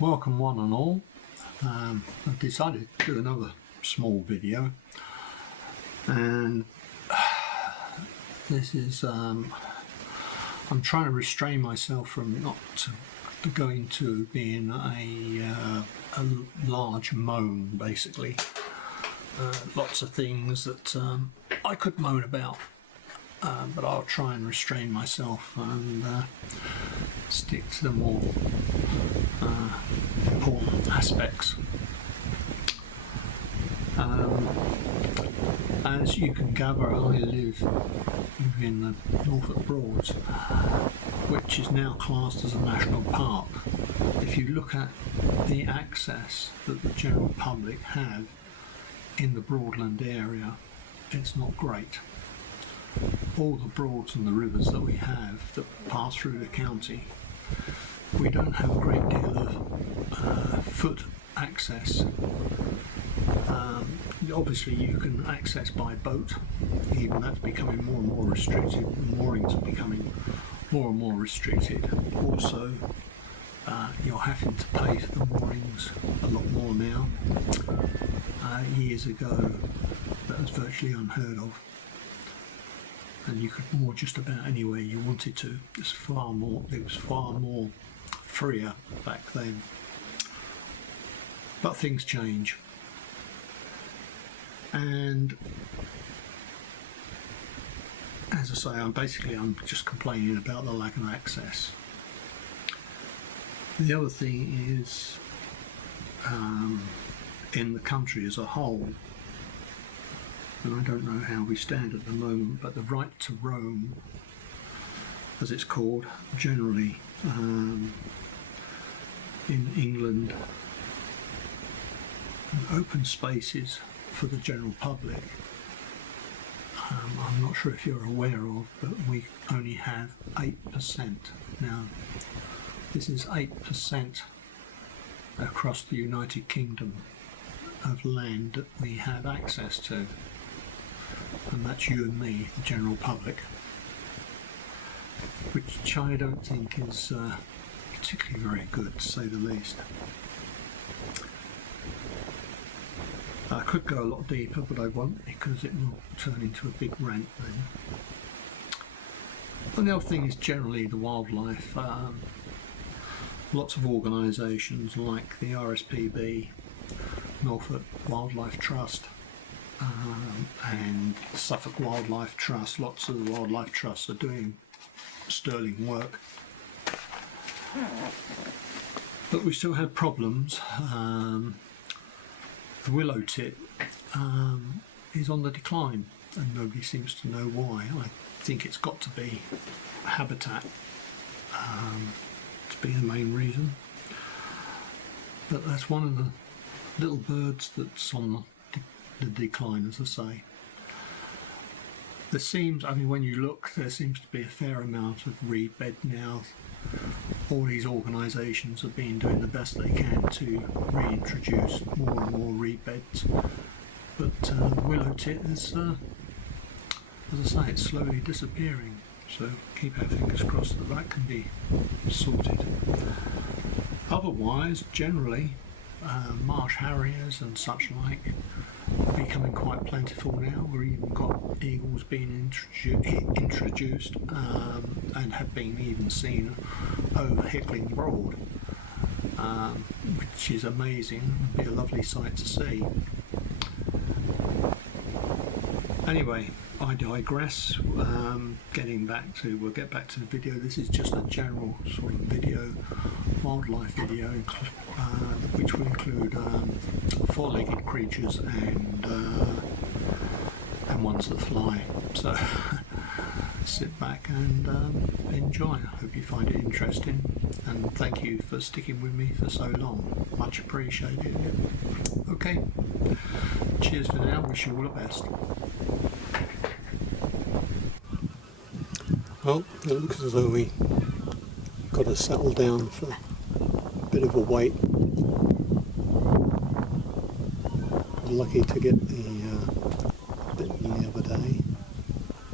Welcome one and all. I've decided to do another small video, and this is I'm trying to restrain myself from not going to being a large moan, basically. Lots of things that I could moan about, but I'll try and restrain myself and stick to the more important aspects. As you can gather, I live within the Norfolk Broads, which is now classed as a national park. If you look at the access that the general public have in the Broadland area, it's not great. All the broads and the rivers that we have that pass through the county, we don't have a great deal of foot access. Obviously you can access by boat, even that's becoming more and more restricted. Moorings are becoming more and more restricted. Also, you're having to pay for the moorings a lot more now. Years ago that was virtually unheard of, and you could moor just about anywhere you wanted to. It was far more freer back then. But things change, and as I say, I'm just complaining about the lack of access. The other thing is, in the country as a whole, and I don't know how we stand at the moment, but the right to roam, as it's called generally in England, open spaces for the general public, I'm not sure if you're aware of, but we only have 8%. Now, this is 8% across the United Kingdom of land that we have access to, and that's you and me, the general public, which I don't think is particularly very good, to say the least. I could go a lot deeper, but I won't, because it will turn into a big rant then. And the other thing is generally the wildlife. Lots of organisations like the RSPB, Norfolk Wildlife Trust, and Suffolk Wildlife Trust, lots of the wildlife trusts are doing sterling work. But we still have problems. The willow tit is on the decline, and nobody seems to know why. I think it's got to be habitat to be the main reason. But that's one of the little birds that's on the decline, as I say. There seems, when you look, there seems to be a fair amount of reed bed now. All these organisations have been doing the best they can to reintroduce more and more reed beds, but the willow tit is, as I say, it's slowly disappearing, so keep our fingers crossed that that can be sorted. Otherwise, generally, marsh harriers and such like are becoming quite plentiful now. We've even got eagles being introduced and have been even seen over Hickling Broad, which is amazing. It'd be a lovely sight to see. Anyway, I digress. We'll get back to the video. This is just a general sort of video, wildlife video, which will include four-legged creatures and ones that fly. So sit back and enjoy. I hope you find it interesting, and thank you for sticking with me for so long. Much appreciated. Okay, cheers for now. Wish you all the best. Well, it looks as though we got to settle down for a bit of a wait. Lucky to get the bitten the other day.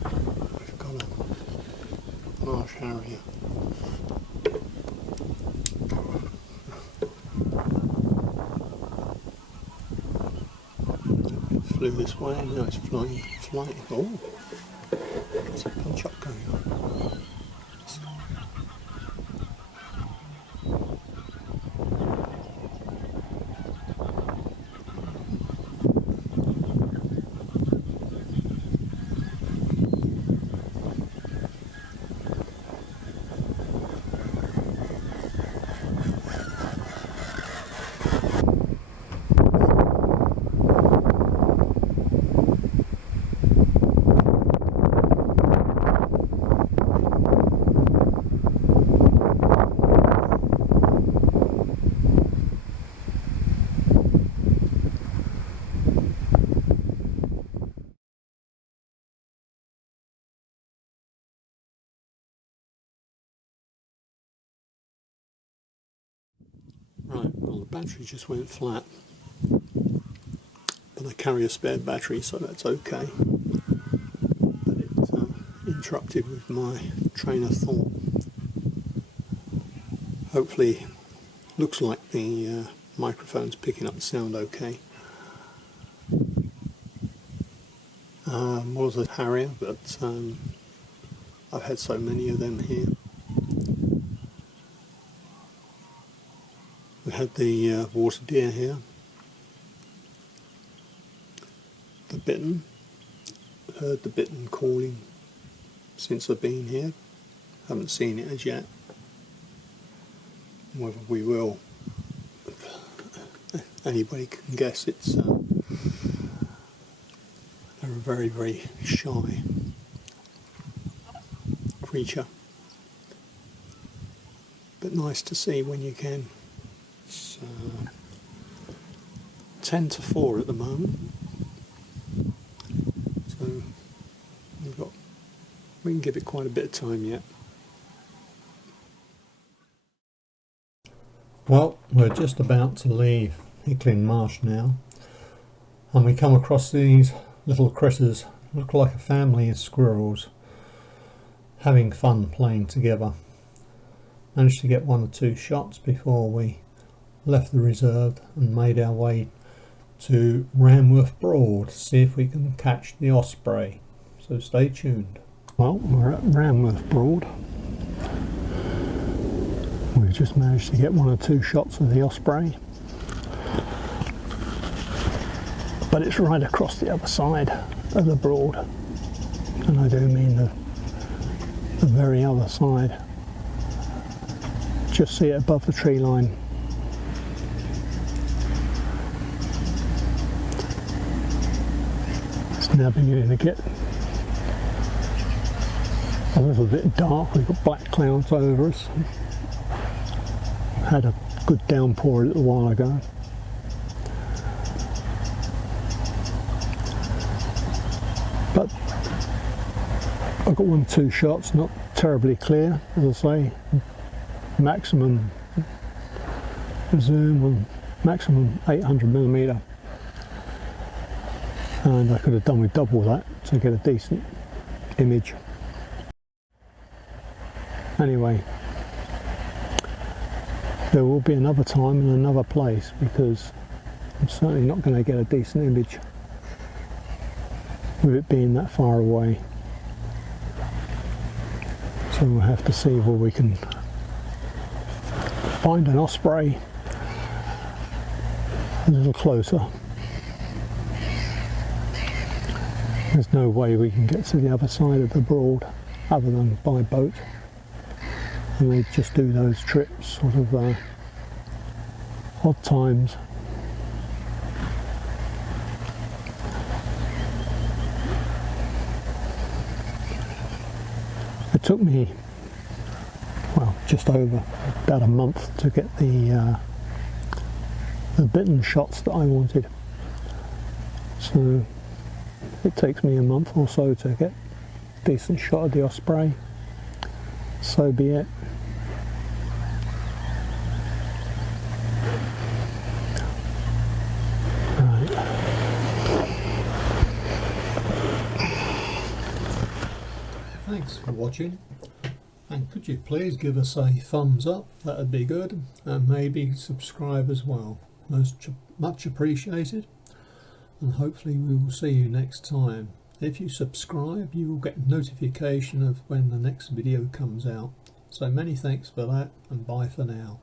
We've got a marsh harrier. flew this way and now it's flying. Oh, there's a punch up going on. Right, well the battery just went flat, but I carry a spare battery so that's okay. But it interrupted with my train of thought. Hopefully, looks like the microphone's picking up the sound okay. Was a Harrier, but I've had so many of them here. We had the water deer here, the bittern. Heard the bittern calling since I've been here. Haven't seen it as yet. Whether we will, anybody can guess. It's they're a very, very shy creature, but nice to see when you can. It's 10 to 4 at the moment, so we can give it quite a bit of time yet. Well, we're just about to leave Hickling Marsh now, and we come across these little critters, look like a family of squirrels, having fun playing together. Managed to get 1 or 2 shots before we left the reserve and made our way to Ramworth Broad to see if we can catch the Osprey, so stay tuned. Well, we're at Ramworth Broad. We've just managed to get 1 or 2 shots of the Osprey, but it's right across the other side of the Broad, and I do mean the very other side. Just see it above the tree line. It's now beginning to get a little bit dark. We've got black clouds over us. Had a good downpour a little while ago. But I've got 1 or 2 shots, not terribly clear, as I say. Maximum zoom on maximum 800mm, and I could have done with double that to get a decent image. Anyway, there will be another time and another place, because I'm certainly not going to get a decent image with it being that far away. So we'll have to see where we can find an Osprey a little closer. There's no way we can get to the other side of the Broad other than by boat, and they just do those trips sort of odd times. It took me, well, just over about a month to get the bittern shots that I wanted. So it takes me a month or so to get a decent shot of the Osprey. So be it. Thanks for watching, and could you please give us a thumbs up? That would be good, and maybe subscribe as well. Most much appreciated. and hopefully we will see you next time. If you subscribe, you will get notification of when the next video comes out. So many thanks for that, and bye for now.